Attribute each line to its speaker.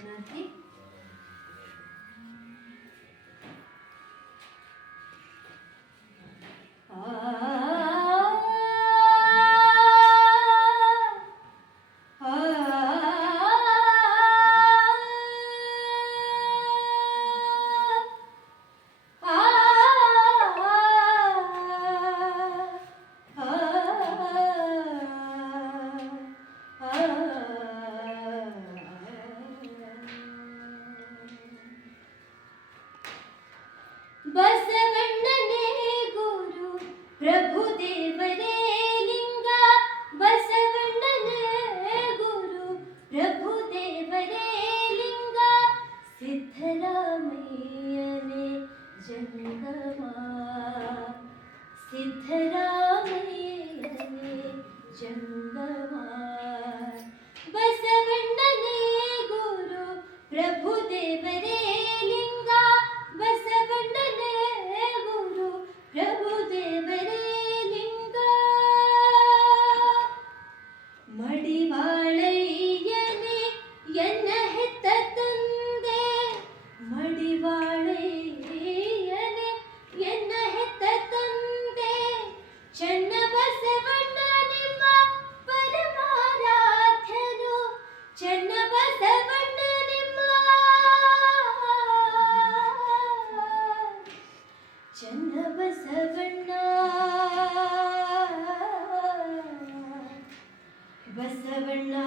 Speaker 1: Amen. ಬಸವಣ್ಣನೇ ಗುರು ಪ್ರಭು ದೇವರೇ ಲಿಂಗ ಬಸವಣ್ಣನೇ ಗುರು ಪ್ರಭು ದೇವರೇ ಲಿಂಗ ಸಿದ್ಧರಾಮಯ್ಯನೇ ಜಂಗಮ ಸಿದ್ಧರಾಮಯ್ಯನೇ ಜಂಗಮ அரசவள்ளா